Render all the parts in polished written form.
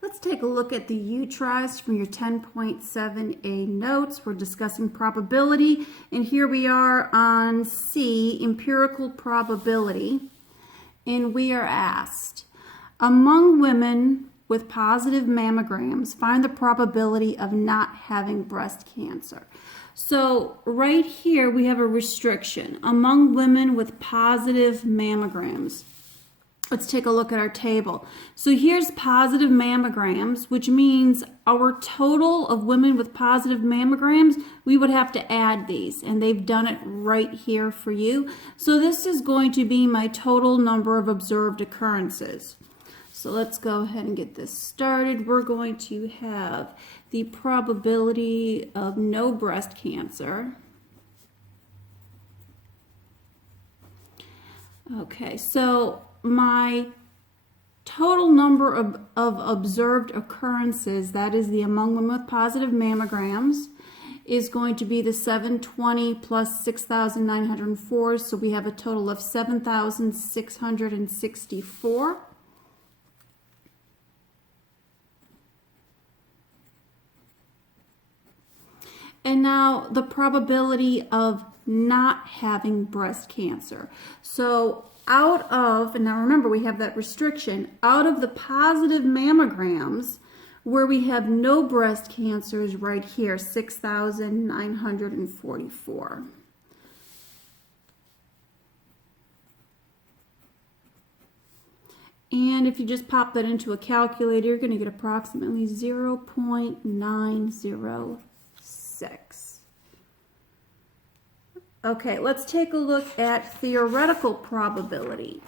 Let's take a look at the U-tries from your 10.7a notes. We're discussing probability, and here we are on C, empirical probability, and we are asked, among women with positive mammograms, find the probability of not having breast cancer. So right here we have a restriction, among women with positive mammograms. Let's take a look at our table. So here's positive mammograms, which means our total of women with positive mammograms, we would have to add these, and they've done it right here for you. So this is going to be my total number of observed occurrences. So let's go ahead and get this started. We're going to have the probability of no breast cancer. Okay, so my total number of observed occurrences, that is the among women with positive mammograms, is going to be the 720 plus 6,904. So we have a total of 7,664. And now the probability of not having breast cancer. So out of, and now remember we have that restriction, out of the positive mammograms where we have no breast cancer is right here, 6,944. And if you just pop that into a calculator, you're going to get approximately 0.906. Okay, let's take a look at theoretical probability.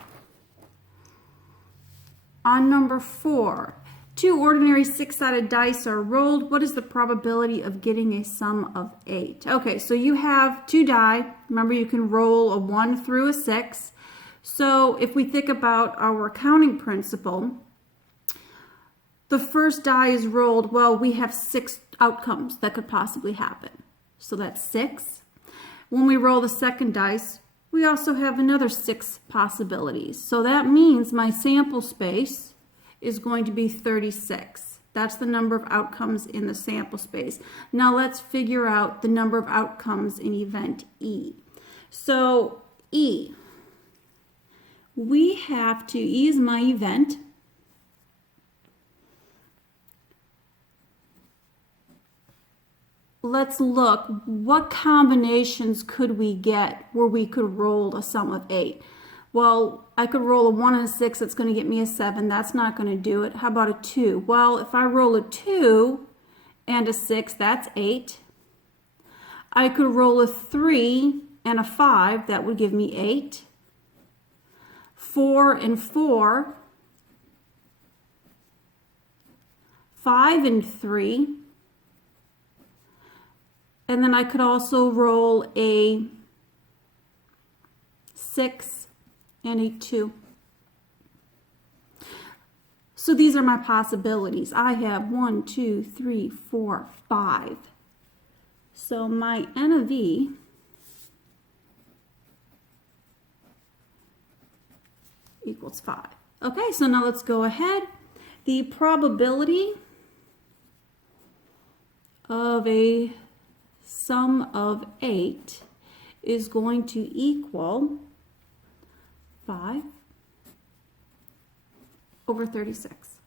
On number 4, 2 ordinary 6-sided dice are rolled. What is the probability of getting a sum of 8? Okay, so you have 2 die. Remember, you can roll a 1 through a 6. So if we think about our counting principle, the first die is rolled, well, we have 6 outcomes that could possibly happen. So that's 6. When we roll the second dice, we also have another 6 possibilities. So that means my sample space is going to be 36. That's the number of outcomes in the sample space. Now let's figure out the number of outcomes in event E. So E, we have to, E is my event. Let's look, what combinations could we get where we could roll a sum of 8? Well, I could roll a 1 and a 6, that's going to get me a 7. That's not going to do it. How about a 2? Well, if I roll a 2 and a 6, that's 8. I could roll a 3 and a 5, that would give me 8. 4 and 4. 5 and 3. And then I could also roll a 6 and a 2. So these are my possibilities. I have 1, 2, 3, 4, 5. So my N of E equals 5. Okay, so now let's go ahead. The probability of a sum of 8 is going to equal 5 over 36.